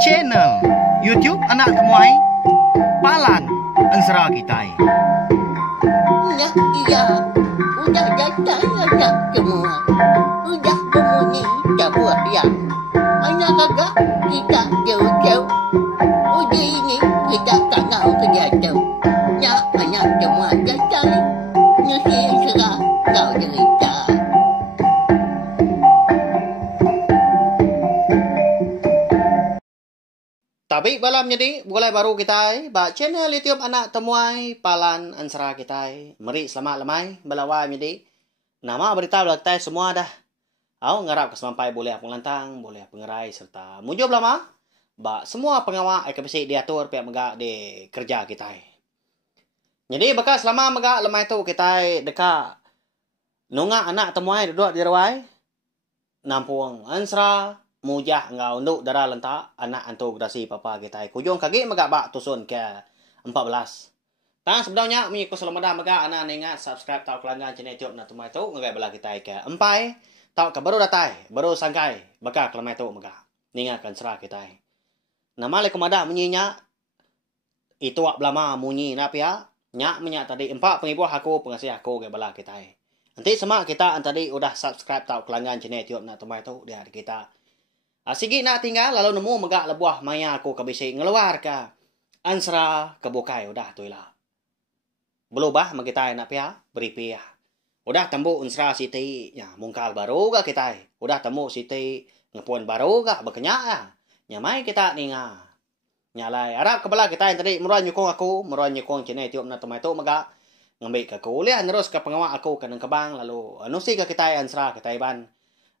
channel YouTube Anak Temuai Palan Ansara Kitai. Nah, iya, udah datang anak semua. Udah berbunyi sebuah yang anak kakak kita jauh-jauh. Uji ini kita tak tahu kejatuh. Ya, anak semua datang. Nusi serah kau cerita. Tapi malam jadi mulai baru kita ba channel YouTube Anak Temuai Palan Ansara kita. Mari selamat lemai belawai jadi. Nama berita belaktai semua dah. Aku ngarap kesemampai boleh penglantang, boleh pengerai serta mujub lama. Ba semua pengawal KPC diatur pihak megak di kerja kita. Jadi bakal selama megak lemai tu kita dekat nunga anak temuai duduk di rawai. Nampung Ansara mujah ngau untuk darah lentak anak antograsi papa kita. Kujung kaki megak bak tusun ke 14. Tang sebenarnya mengikut selamadah megak anak ingat subscribe tau kelanggan channel YouTube Anak Temuai tu ngai bela kita ke empai tau ke baru datai baru sangkai bakal kelamai tu megak ningat kan serah kita. Nama le kemada menyinya itu wak belama munyi na pia nyak menyak tadi empat pengibuh aku pengasih aku ngai bela kita. Nanti semak kita tadi udah subscribe tau kelanggan channel YouTube Anak Temuai tu dia kita. Sigi nak tinggal lalu nemu megak lebuah maya aku kabisi ngeluar ke Ansara kebukai udah tu lah. Belubah magita nak pia beri pia. Udah temu Ansara City ya mungkal baru ga kita. Udah temu City ngepun baru ga berkenyak ya. Nyamai kita ninga. Nyalai Arab kepala kita yang tadi meruan nyukung aku, meruan nyukung channel YouTube Anak Temuai tu megak ngambil ke kuliah terus ke pengawal aku ke Kebang lalu anusi ke kita Ansara kita iban.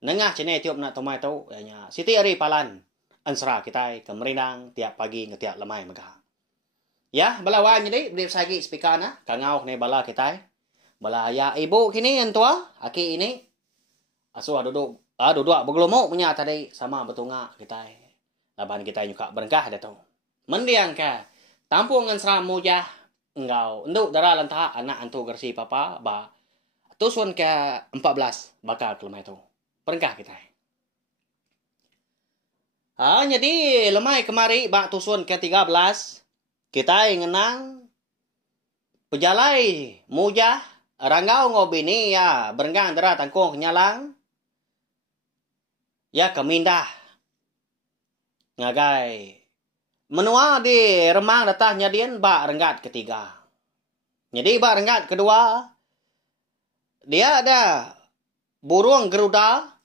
Nengah channel YouTube Anak Temuai tu nya Siti Ari Palan Ansara kita kemerindang tiap pagi ngetiap lemai megah. Ya, balawan jadi beli sagi speaker na kangau ne bala kita. Bala ya ibu kini yang tua, aki ini asuh duduk bergelumuk punya tadi sama betunga kita. Laban kita nyuka berengkah dah tu. Mendiang ke tampung Ansara mujah engau nduk darah lantah anak antu gersi papa ba tusun ke 14 bakal kelemai tu. Perengkah kita. Jadi lemai kemari bak tusun ke 13. Kita ngenang pejalai mujah ranggau ngobini ya berenggang darah tangkung nyalang. Ya kemindah. Ngagai. Menua di remang datahnya dien bak renggat ketiga. Jadi bak renggat kedua. Dia ada burung geruda.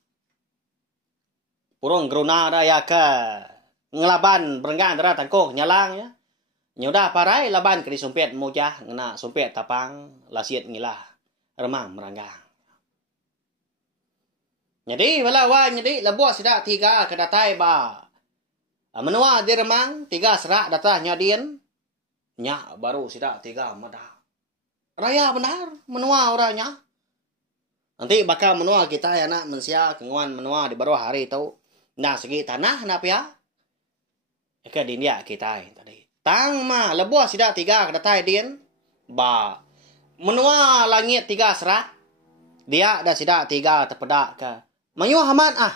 Burung geruna ada ya ke ngelaban berenggang darah tangkuh nyalang ya. Nyudah parai laban ke disumpit mujah ngena sumpit tapang lasiat ngilah remang meranggang. Jadi balawan jadi lebuah sidak 3 ke datai ba. Menua di remang 3 serak datahnya dien. Nya baru sidak 3 madah. Raya benar menua orangnya. Nanti bakal menua kita ya nak mensia kenguan menua di baru hari tu. Nah segi tanah nak ya. Ke dindia kita tadi. Tang ma lebuah sidak 3 kedatai dien. Ba menua langit 3 serak. Dia dah sidak 3 terpedak ke. Mayu hamat ah.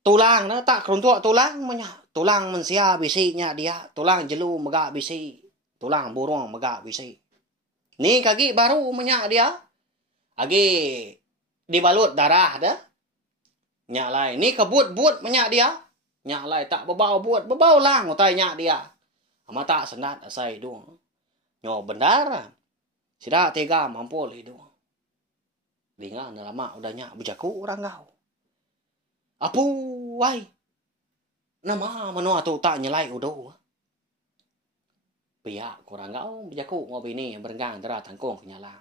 Tulang na tak keruntuk tulang menya. Tulang mensia bisinya dia. Tulang jelu megak bisi. Tulang burung megak bisi. Ni kaki baru menya dia. Agi dibalut darah dah. Nyak lai ni kebut-but menyak dia. Nyak lai tak bebau buat bebau lang utai nyak dia. Mata sendat asai dong. Nyo benar. Sidak 3 mampu hidung. Dengar lama udah nyak berjaku orang kau. Apu wai. Nama menua tu tak nyelai udo. Pihak kurang kau berjaku ngopi ni berenggang darah tangkung nyala.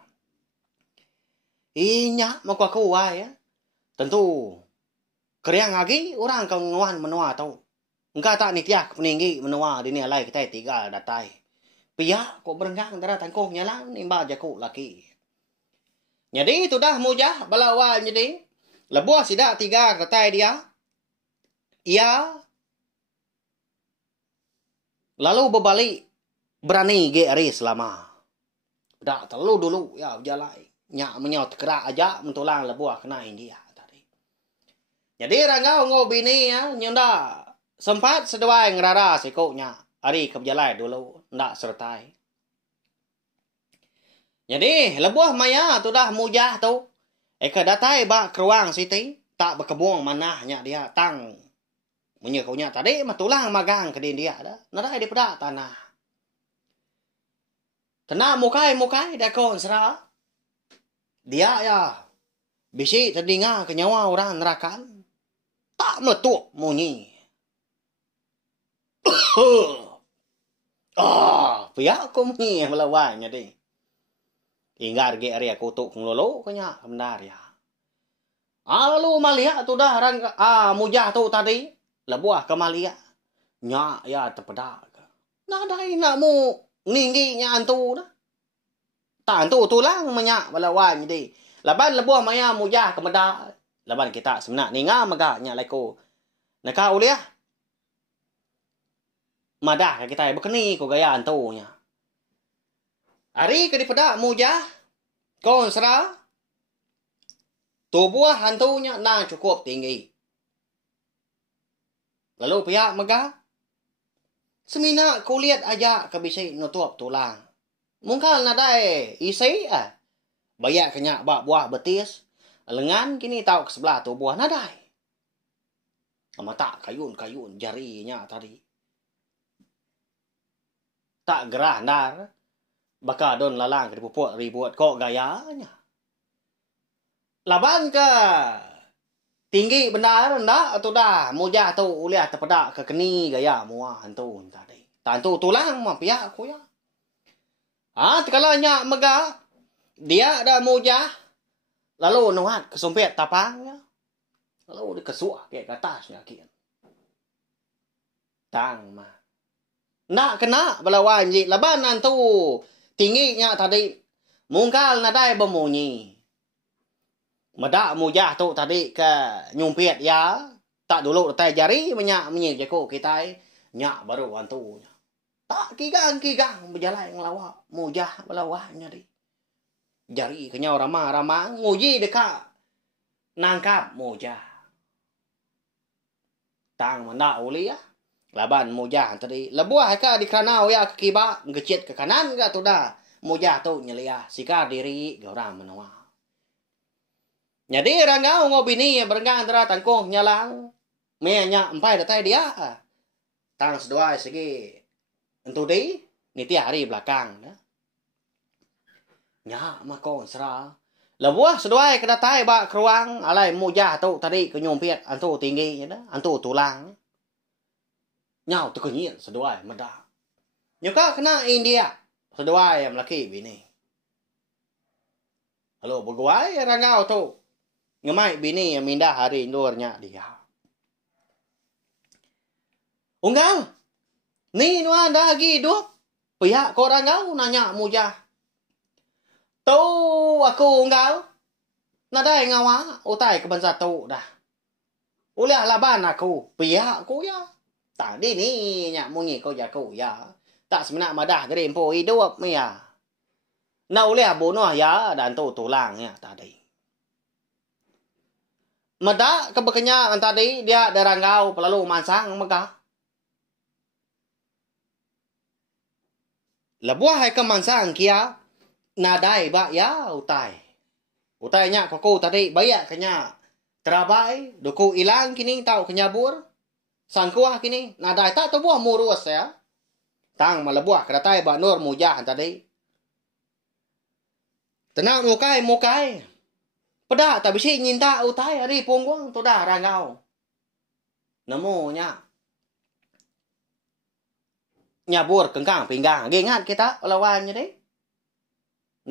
Inya mau aku wai ya. Tentu Keriang lagi orang kau nguan menua tau. Engkau tak nitiak peninggi menua di ni alai kita 3 datai. Pihak kok berenggang darah tangkung nyalang nimba jaku laki. Jadi itu dah mujah balawan jadi. Lebuah sidak 3 datai dia. Ia lalu berbalik berani GRI selama. Dah terlalu dulu ya jalai. Nyak menyau terkerak aja mentulang lebuah kena India. Jadi rangau ngau bini ya, nyenda sempat seduai ngerara sikuknya. Hari keberjalan dulu, ndak sertai. Jadi lebuah maya tu dah mujah tu. Eka datai ba keruang siti, tak berkebuang manahnya dia tang. Menyekunya tadi mah tulang magang ke dia dah. Nadai di pedak tanah. Tenang mukai dah kon serah. Dia ya bisi terdengar ke nyawa orang nerakan. Tak meletup munyi. Pihak aku munyi melawannya deh. Hingga harga area kutuk ngelolo kenya benar ya. Lalu malia tu dah mujah tu tadi. Lebuah ke malia. Nyak ya terpedak. Nadai nak mu ningginya antu dah. Tak antu tulang menyak melawan jadi. Laban lebuah maya mujah ke medak. Laban kita sebenarnya ninga magaknya leko. Naka uliah. Madah kita berkeni ko gaya antunya. Hari ke di pedak mujah. Kon serah. Tubuh hantunya na cukup tinggi. Lalu pihak megah. Semina kulihat aja kebisik nutup tulang. Mungkal nadai isi Bayak kenyak bak buah betis. Lengan kini tahu ke sebelah tubuh nadai. Mata kayun jarinya tadi. Tak gerah dar. Baka don lalang ke dipupuk ribut kok gayanya. Laban ke tinggi benar ndak atau dah mujah tu uliah terpedak ke keni gaya muah hantu tadi. Tantu tulang mah pihak aku ya. Tekalanya megah dia dah mujah. Lalu nuhat kesumpit tapangnya. Lalu dikesuah kayak ke atasnya kian. Tang mah. Nak kena belawan ji labanan tu tingginya tadi. Mungkal nadai bemunyi. Medak mujah tu tadi ke nyumpit ya. Tak dulu letai jari menyak jago kita. Nyak baru antunya. Tak kigang berjalan ngelawak. Mujah belawannya di. Jari kenyau ramah nguji dekat nangkap mujah. Tang mendak uli ya. Laban mujah tadi. Lebuah ke di kanau ya ke kibak. Ngecit ke kanan ke tu dah. Mujah tu nyeliah. Sikar diri orang menawar. Jadi rangau ngobini berenggang antara tangkuh nyalang. Menya empai datai dia. Tang sedua segi. Entu di. Niti hari belakang. Nya makon serah. Lebuah seduai ke datai bak keruang. Alai mujah tu tadi kenyumpit. Antu tinggi. Antu tulang. Nyau terkenyit seduai medak. Nyuka kena India. Seduai yang laki bini. Lalu berguai rangau tu. Ngemai bini yang mindah hari indurnya dia. Unggal. Ni nuan dah lagi hidup. Pihak korang kau nanya mujah. Tu aku unggal. Nadai ngawa. Utai ke bangsa tu dah. Uliah laban aku. Pihak aku ya. Tadi ni nyak mungi kau jaku ya. Tak sebenar madah dari empo hidup ya. Na uliah bunuh ya. Dan tu tulang ya tadi. Medak kebekenyak tadi dia derangau pelalu mansang megah. Lebuah ke mansang kia nadai bak ya utai. Utai nyak koko tadi bayak kenya terabai duku ilang kini tau kenyabur. Sangkuah kini nadai tak tu buah murus ya. Tang malebuah keratai bak nur mujah tadi. Tenang mukai. Pedak tak bisa nyinta utai hari punggung tu dah rangau. Namunya. Nyabur kengkang pinggang. Ingat kita lawannya deh.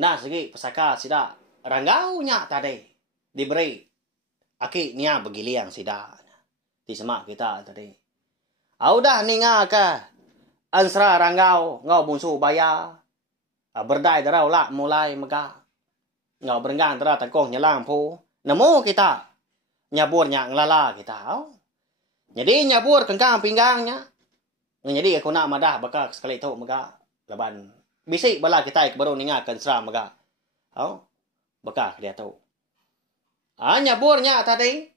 Nah segi pesaka sida rangau nya tadi. Diberi. Aki nia begiliang sida. Di semak kita tadi. Audah ninga ke. Ansra rangau. Ngau bunsu baya. Berdai darau lak mulai megah. Ngau berenggang tera tangkong nyelang pu. Nemu kita. Nyaburnya ngelala kita. Jadi nyabur kengkang pinggangnya. Jadi aku nak madah bakal sekali tu megah. Leban. Bisik bala kita baru ningakan seram megah. Bakal dia tu. Nyaburnya tadi.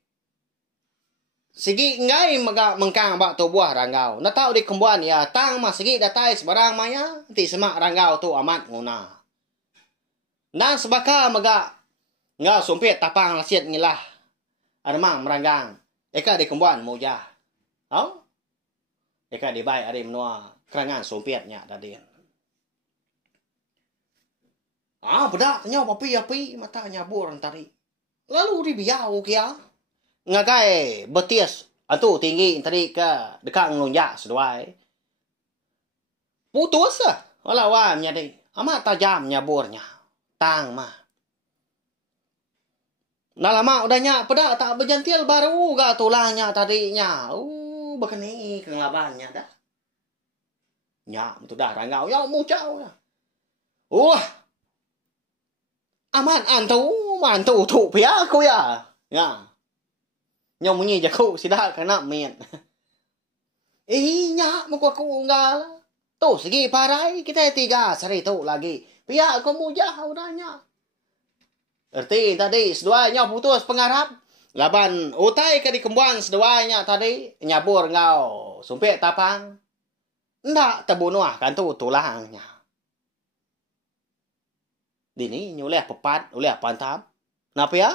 Sigi ngai maga mengkang ba to buah ranggau. Na tau di kembuan ya tang ma sigi datai sebarang maya ti semak ranggau tu amat nguna. Nang sebaka maga ngau sumpit tapang lasiat ngilah. Ada mang meranggang. Eka di kembuan moja. Au? Eka di bai ada menua kerangan sumpitnya dadin. Bedak nyaw papi mata nyabur tadi. Lalu di biau kia. Ngagai betis atu tinggi tadi ke dekat ngelunjak seduai. Putus lah. Walau wamnya di. Amat tajam nyaburnya. Tang mah. Nah lama udah nyak pedak tak berjantil baru gak tulangnya tadinya. Begini kengelabannya dah. Nyak itu dah ranggau. Ya mucau dah. Aman mantu tu pia aku ya. Ya. Nyong munyi jaku sidak kena men. Nyak muka aku enggak lah. Tuh segi parai kita 3 sari tu lagi. Pia aku mujah udahnya. Erti tadi seduanya putus pengarap. Laban utai ke di kembuan seduanya tadi nyabur ngau sumpit tapang. Ndak terbunuh kan tu tulangnya. Dini nyuleh pepat oleh pantap. Napa ya?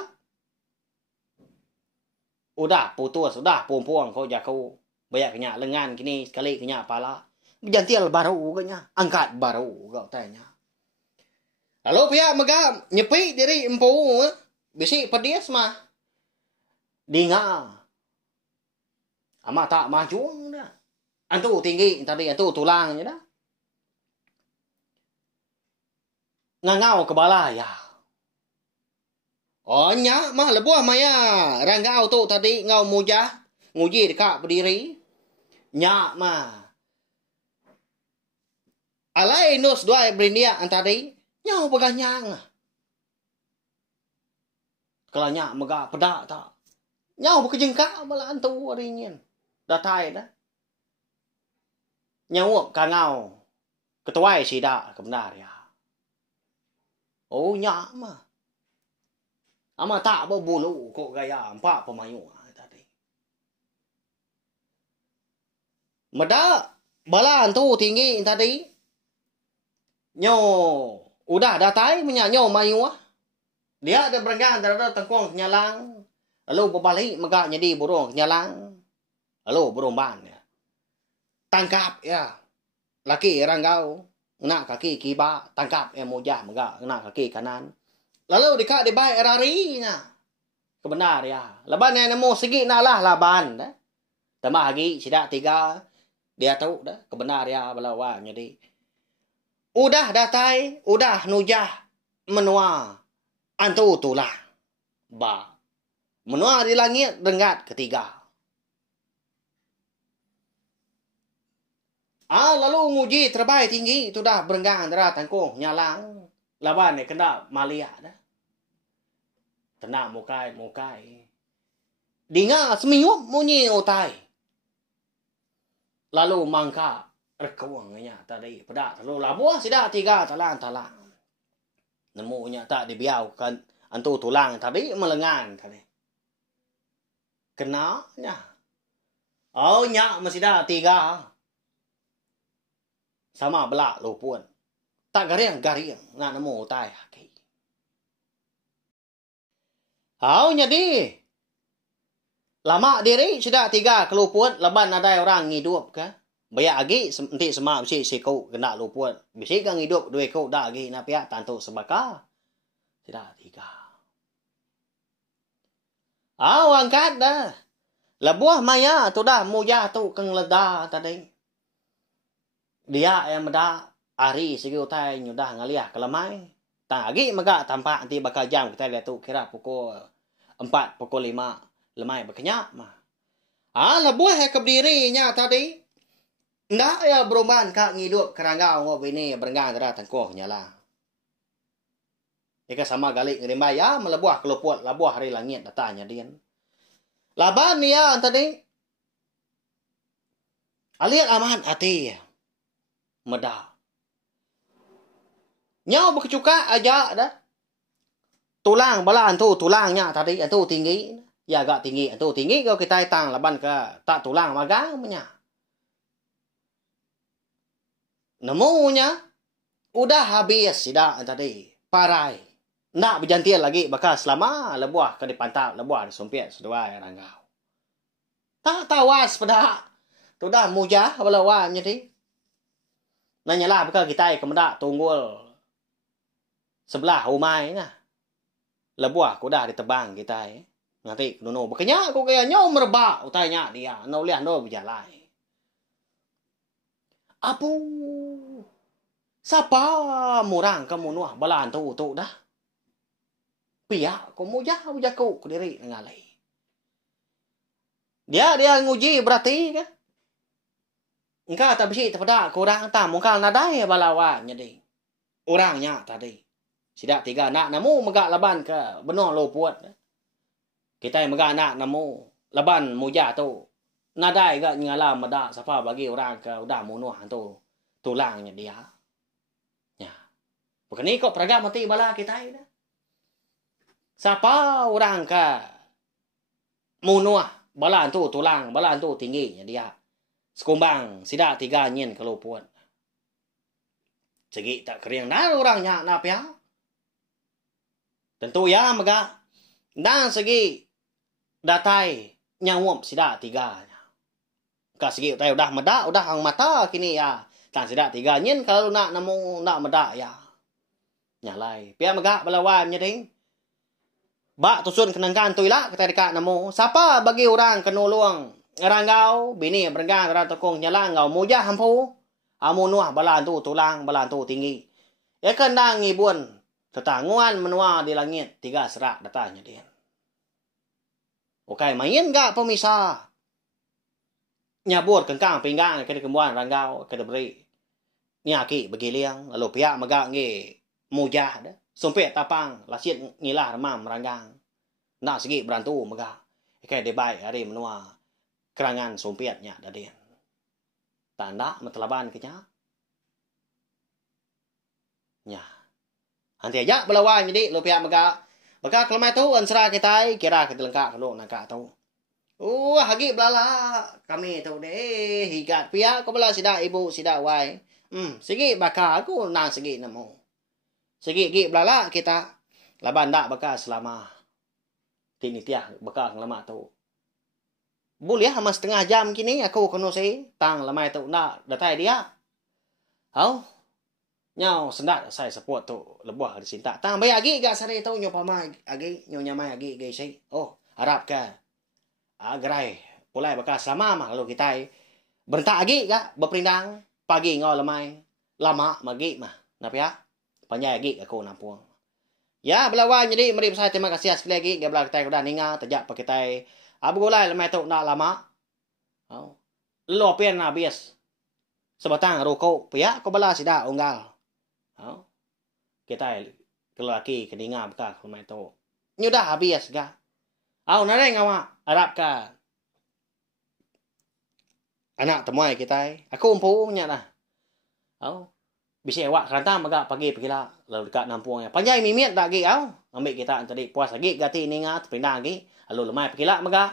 Udah putus, udah puang-puang kau jaku. Banyak kenyak lengan kini sekali kenyak pala. Jantil baru kanya, angkat baru kau tanya. Lalu pihak megam nyepi diri empu, bisi pedis mah. Dinga. Ama tak maju dah. Antu tinggi tadi antu tulangnya dah. Ngangau ke bala ya. Nyak mah lebuah maya. Ranggau tu tadi ngau mujah. Nguji dekat berdiri. Nyak mah. Alai nus dua berindia antari. Nyau peganyang. Kalau nyak megak pedak tak. Nyau berkejengkak malah antu harinyin. Datai dah. Nyau kangau. Ketuai sidak kebenar ya. Nyak mah. Ama tak berbulu kok gaya 4 pemayu tadi. Medak balan tu tinggi tadi. Nyo udah datai menyanyo mayu. Dia ada berenggang terhadap tengkong nyalang. Lalu berbalik megak jadi burung nyalang. Lalu burung ban. Tangkap ya. Laki ranggau. Nak kaki kiba. Tangkap mujah megak. Nak kaki kanan. Lalu dekat di baik rarinya. Kebenar ya. Laban yang nemu segi nalah laban. Tambah lagi sidak 3. Dia tahu dah. Kebenar ya belawan. Jadi. Udah datai. Udah nujah. Menua. Antu tulah. Ba. Menua di langit rengat ketiga. Lalu nguji terbaik tinggi. Itu dah berenggang antara tangkung nyalang. Laban ni kena malia dah. Tenang mukai. Dinga seminggu munyi utai. Lalu mangka rekawangnya tadi pedak. Lalu labuah sidak 3 talang. Nemunya tak dibiaukan antu tulang tadi melengan tadi. Kenanya. Nyak masih dah 3. Sama belak lu pun. Tak garing. Nak nemu utai haki. Jadi. Lama diri sudah 3 keluput. Leban ada orang ngidup ke. Bayak lagi. Nanti semak bisi sikau kena luput. Bisi kan ngidup 2 kau dah lagi. Napiak tantu sebaka. Sudah 3. Angkat dah. Lebuah maya tu dah. Mujah tu keng ledah tadi. Dia yang medah. Hari segi utai nyudah ngaliah kelemai. Tak lagi maka tampak nanti bakal jam kita lihat tu kira pukul 4, pukul 5 lemai berkenyak mah. Lebuah ke berdirinya tadi. Ndak ya beruban kak ngidup keranggau ngob ini berenggang darah tengkohnya lah. Ika sama galik ngerimbai ya melebuah keluput labuah hari langit datanya dia. Laban ya tadi. Aliat aman hati. Medah. Nyau berkecuka aja dah. Tulang balan tu tulangnya tadi itu tinggi. Ya agak tinggi. Itu tinggi kalau kita tang laban ke tak tulang magang punya. Nemunya udah habis tidak tadi. Parai. Nak berjantian lagi bakal selama lebuah ke di pantau, lebuah di sumpit sedua yang ranggau. Tak tawas pada. Tu dah mujah balawan jadi. Nanyalah bakal kita kemendak tunggul sebelah umai nah. Lebuah ku dah ditebang kita Nanti nuno bekenya aku kaya nyom merebak utanya dia. No lihat no berjalan. Apu. Siapa murang kamu nuah balan tu dah. Pihak kamu jauh jaku ke diri ngalai. Dia nguji berarti kan. Engkau tak besi terpada kurang tak mungkal nadai balawan jadi. Orangnya tadi. Sidak 3 anak namu megak laban ke benar lo puat. Kita yang megak anak namu laban muja tu. Nadai gak ngalam medak siapa bagi orang ke udah munuh tu tulangnya dia. Ya. Bukan ni kok peragam mati bala kita dah. Siapa orang ke munuh bala tu tulang, bala tu tingginya dia. Sekumbang sidak 3 nyen kalau puat. Segi tak kering dah orangnya nak ya. Tentu ya megak. Dan segi datai nyawom sidak 3. Ka segi utai udah medak, udah hang mata kini ya. Tan sidak 3 nyen kalau nak namu nak medak ya. Nyalai. Pia megak balawan nyeding. Bak tusun kenangkan tuila kata dekat namu. Siapa bagi orang kenolong ranggau bini berenggang orang tokong nyalang ngau mujah hampu. Amu nuah balan tu tulang, balan tu tinggi. Ya kendang ngibun. Tetanguan menua di langit 3 serak datanya dia. Okai main gak pemisah. Nyabur kengkang pinggang ke kembuan ranggau ke beri. Ni aki bagi liang lalu pihak megak ngi mujah dah. Sumpit tapang lasit ngilah remam ranggang. Nak segi berantu megak. Okai debai hari menua kerangan sumpitnya dadin. Tanda metelaban kenya. Nya. Nanti aja belawan jadi lu pihak megak. Megak kelemai tu ansara kita kira kita lengkap kalau nak tahu. Hagi belala kami tu deh higat pihak ko bela sida ibu sida wai. Segi baka aku nang segi nemu. Segi gi belala kita laban dak baka selama tini tiah baka lama tu. Boleh ama setengah jam kini aku kena sei tang lamai tu nak datai dia. Au. Nyau sendat saya support tu lebuah di sinta. Tang bay agi gak sare tu nyo pama agi nyo nyamai agi gai sei. Oh, harap ka. Gerai pulai bekas lama mah lalu kita bentak agi gak berperindang pagi ngau lamai. Lama magi mah. Napa ya? Panjai agi aku nampung. Ya, belawan jadi mari saya terima kasih sekali lagi gak belah kita udah ninga tajak pa kita. Abu gulai lamai tu nak lama. Oh. Lo pian habis. Sebatang rokok pihak ko bala sida unggal. Oh. Kita kelaki kedinga bekak lamai tu. Ni dah habis ga. Au nare ngawa Arab ka. Anak temuai kita. Aku umpunya dah. Oh. Bisa awak keranta megak pagi pergilah lalu dekat nampungnya. Panjai mimit dak gi au. Ambil kita tadi puas lagi gati ninga terpindah lagi. Lalu lemai pergilah megak.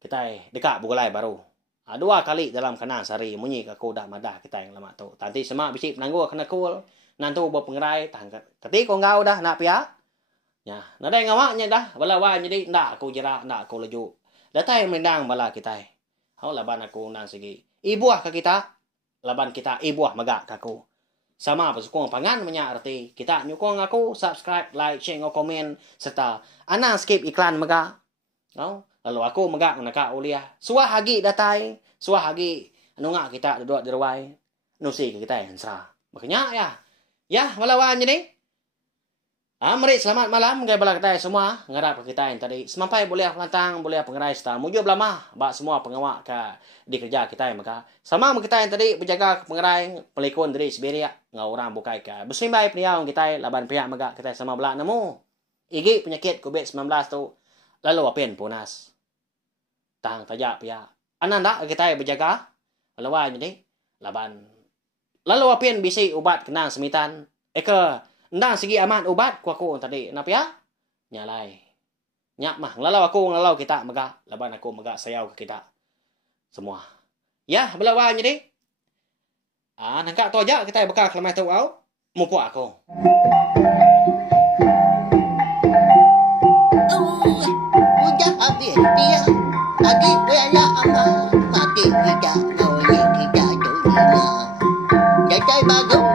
Kita dekat bugulai baru. 2 kali dalam kanan sehari munyi ke aku dah madah kita yang lama tu. Tanti semak bisi penangguh kena kul. Nantu berpengerai tangkat. Tadi kau ngau dah nak pihak. Ya, nadai ngawaknya dah. Balawan jadi ndak aku jerak, ndak aku leju. Datai mendang bala kita. Hau laban aku nang segi. Ibuah ke kita. Laban kita ibuah megak ke aku. Sama bersukung pangan punya arti. Kita nyukung aku subscribe, like, share, komen serta anang skip iklan megak. Hau. Lalu aku megak nak uliah. Suah hagi datai, suah hagi anu ngak kita duduk di ruai. Nusi ke kita ansra. Makanya ya. Ya, melawan jadi. Mari selamat malam gaya bala kita semua. Ngarap kita yang tadi. Semampai boleh lantang, boleh pengerai serta mujub lama bak semua pengawak ke di kerja kita yang maka. Sama kita yang tadi berjaga pengerai pelikun dari Siberia. Ngau orang bukai ke. Bersimbai peniau kita laban pihak maka kita sama belak nemu. Igi penyakit COVID-19 tu. Lalu apian punas. Tang tajak pihak. Ananda kita berjaga. Lawan jadi. Laban. Lalu apian bisi ubat kenang semitan. Eka. Ndang segi aman ubat ku aku tadi. Napa ya? Nyalai. Nyak mah, ngelalau kita megak. Laban aku megak sayau ke kita. Semua. Ya, belawa jadi. Nangka tu aja kita bakal kelemah tu au. Mupu aku. Udah habis dia. Lagi bela ama. Mati kita. Oleh kita tu lima. Jajai bagus.